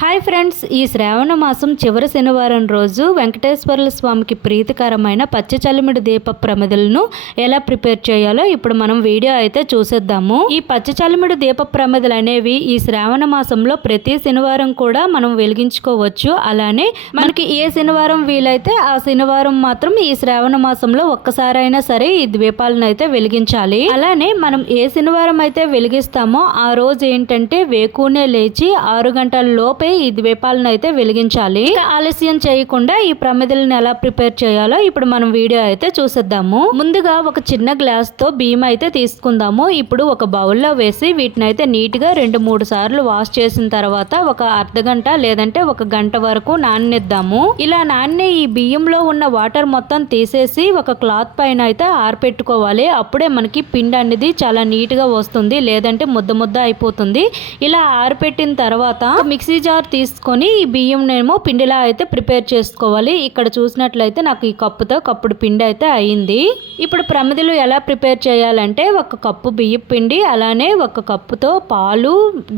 Hi friends ఈ శ్రావణ మాసం చివరి శనివారం రోజు వెంకటేశ్వరుల స్వామికి ప్రీతికరమైన పచ్చ చలిమిడి దీప ప్రమిదలను ఎలా ప్రిపేర్ చేయాలో ఇప్పుడు మనం వీడియో అయితే చూసేద్దాము. ఈ పచ్చ చలిమిడి దీప ప్రమిదలు అనేవి ఈ శ్రావణ మాసంలో ప్రతి శనివారం కూడా మనం వెలిగించుకోవచ్చు. అలానే మనకి ఏ శనివారం వీలైతే ఆ శనివారం మాత్రం ఈ శ్రావణ మాసంలో ఒక్కసారైనా సరే ఈ దీపాలను అయితే వెలిగించాలి. అలానే మనం ఏ శనివారం అయితే వెలిగిస్తామో ఆ రోజు ఏంటంటే వేకునే లేచి ఆరు గంటల లోపే ఈ ద్వీపాలను అయితే వెలిగించాలి ఆలస్యం చేయకుండా ఈ ప్రమిదలను ఎలా ప్రిపేర్ చేయాలో ఇప్పుడు మనం వీడియో అయితే చూసేద్దాము. ముందుగా ఒక చిన్న గ్లాస్తో బియ్యం అయితే తీసుకుందాము. ఇప్పుడు ఒక బౌల్లో వేసి వీటిని అయితే నీట్గా రెండు మూడు సార్లు వాష్ చేసిన తర్వాత ఒక అర్ధ గంట లేదంటే ఒక గంట వరకు నాననిద్దాము. ఇలా నాన్నే ఈ బియ్యంలో ఉన్న వాటర్ మొత్తం తీసేసి ఒక క్లాత్ పైన అయితే ఆరపెట్టుకోవాలి. అప్పుడే మనకి పిండి అనేది చాలా నీట్గా వస్తుంది. లేదంటే ముద్ద ముద్ద అయిపోతుంది. ఇలా ఆరపెట్టిన తర్వాత మిక్సీ జార్ తీసుకొని ఈ బియ్యంనేమో పిండిలా అయితే ప్రిపేర్ చేసుకోవాలి. ఇక్కడ చూసినట్లయితే నాకు ఈ కప్పుతో కప్పుడు పిండి అయితే అయింది. ఇప్పుడు ప్రమిదలు ఎలా ప్రిపేర్ చేయాలంటే ఒక కప్పు బియ్యం పిండి అలానే ఒక కప్పుతో పాలు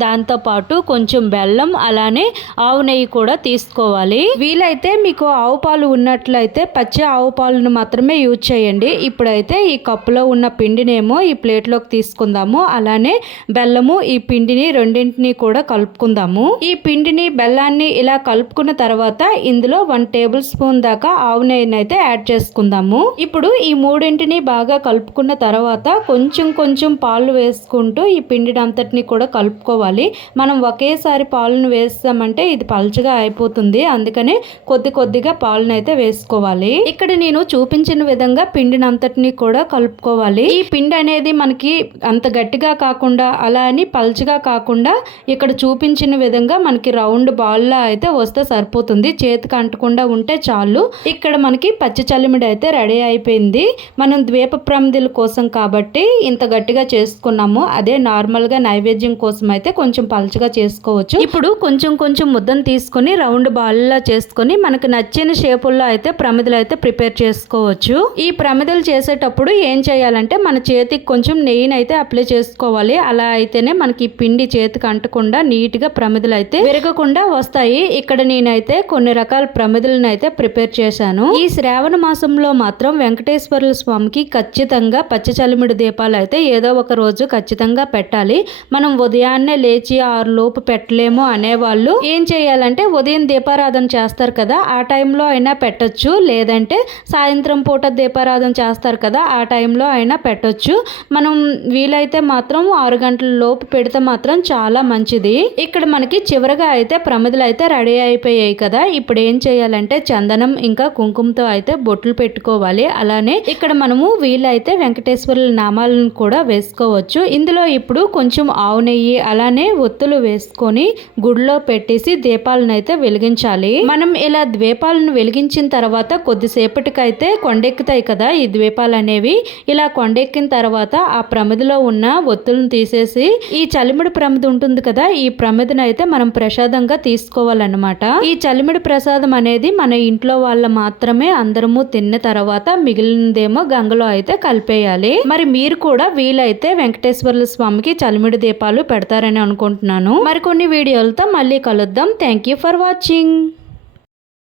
దాంతో పాటు కొంచెం బెల్లం అలానే ఆవు నెయ్యి కూడా తీసుకోవాలి. వీలైతే మీకు ఆవు పాలు ఉన్నట్లయితే పచ్చి ఆవు పాలను మాత్రమే యూజ్ చేయండి. ఇప్పుడైతే ఈ కప్పులో ఉన్న పిండినేమో ఈ ప్లేట్లోకి తీసుకుందాము. అలానే బెల్లము ఈ పిండిని రెండింటిని కూడా కలుపుకుందాము. ఈ పిండి పిండిని బెల్లాన్ని ఇలా కలుపుకున్న తర్వాత ఇందులో వన్ టేబుల్ స్పూన్ దాకా ఆవు నెయ్యిని అయితే యాడ్ చేసుకుందాము. ఇప్పుడు ఈ మూడింటిని బాగా కలుపుకున్న తర్వాత కొంచెం కొంచెం పాలు వేసుకుంటూ ఈ పిండిని అంతటిని కూడా కలుపుకోవాలి. మనం ఒకేసారి పాలను వేస్తామంటే ఇది పలచగా అయిపోతుంది. అందుకని కొద్ది కొద్దిగా పాలను అయితే వేసుకోవాలి. ఇక్కడ నేను చూపించిన విధంగా పిండిని అంతటిని కూడా కలుపుకోవాలి. ఈ పిండి అనేది మనకి అంత గట్టిగా కాకుండా అలా అని పలచగా కాకుండా ఇక్కడ చూపించిన విధంగా మనకి రౌండ్ బాల్లా అయితే వస్తే సరిపోతుంది. చేతికి అంటకుండా ఉంటే చాలు. ఇక్కడ మనకి పచ్చి చల్లిమిడి అయితే రెడీ అయిపోయింది. మనం ద్వీప ప్రమిదిల కోసం కాబట్టి ఇంత గట్టిగా చేసుకున్నాము. అదే నార్మల్గా నైవేద్యం కోసం అయితే కొంచెం పలచగా చేసుకోవచ్చు. ఇప్పుడు కొంచెం కొంచెం ముద్దను తీసుకొని రౌండ్ బాల్లా చేసుకొని మనకు నచ్చిన షేపుల్లో అయితే ప్రమిదలు అయితే ప్రిపేర్ చేసుకోవచ్చు. ఈ ప్రమిదలు చేసేటప్పుడు ఏం చేయాలంటే మన చేతికి కొంచెం నెయ్యిని అయితే అప్లై చేసుకోవాలి. అలా అయితేనే మనకి పిండి చేతికి అంటకుండా నీట్గా ప్రమిదలు అయితే విరగకుండా వస్తాయి. ఇక్కడ నేనైతే కొన్ని రకాల ప్రమిదలను అయితే ప్రిపేర్ చేశాను. ఈ శ్రావణ మాసంలో మాత్రం వెంకటేశ్వరుల స్వామికి ఖచ్చితంగా పచ్చ చలిమిడి దీపాలు అయితే ఏదో ఒక రోజు ఖచ్చితంగా పెట్టాలి. మనం ఉదయాన్నే లేచి ఆరు లోపు పెట్టలేము అనేవాళ్ళు ఏం చేయాలంటే ఉదయం దీపారాధన చేస్తారు కదా ఆ టైంలో అయినా పెట్టొచ్చు. లేదంటే సాయంత్రం పూట దీపారాధన చేస్తారు కదా ఆ టైంలో అయినా పెట్టచ్చు. మనం వీలైతే మాత్రం ఆరు గంటల లోపు పెడితే మాత్రం చాలా మంచిది. ఇక్కడ మనకి చివరగా అయితే ప్రమిదలు అయితే రెడీ అయిపోయాయి కదా. ఇప్పుడు ఏం చేయాలంటే చందనం ఇంకా కుంకుమతో అయితే బొట్లు పెట్టుకోవాలి. అలానే ఇక్కడ మనము వీలైతే వెంకటేశ్వరుల నామాలను కూడా వేసుకోవచ్చు. ఇందులో ఇప్పుడు కొంచెం ఆవు నెయ్యి అలానే ఒత్తులు వేసుకొని గుడిలో పెట్టేసి దీపాలను అయితే వెలిగించాలి. మనం ఇలా ద్వీపాలను వెలిగించిన తర్వాత కొద్దిసేపటికైతే కొండెక్కుతాయి కదా ఈ ద్వీపాలు అనేవి ఇలా కొండెక్కిన తర్వాత ఆ ప్రమిదిలో ఉన్న ఒత్తులను తీసేసి ఈ చలిమిడి ప్రమిది ఉంటుంది కదా ఈ ప్రమిదిని అయితే మనం ప్రసాదంగా తీసుకోవాలన్నమాట. ఈ చలిమిడి ప్రసాదం అనేది మన ఇంట్లో వాళ్ళ మాత్రమే అందరము తిన్న తర్వాత మిగిలినదేమో గంగలో అయితే కలిపేయాలి. మరి మీరు కూడా వీలైతే వెంకటేశ్వర్ల స్వామికి చలిమిడి దీపాలు పెడతారని అనుకుంటున్నాను. మరికొన్ని వీడియోలతో మళ్ళీ కలుద్దాం. Thank you for watching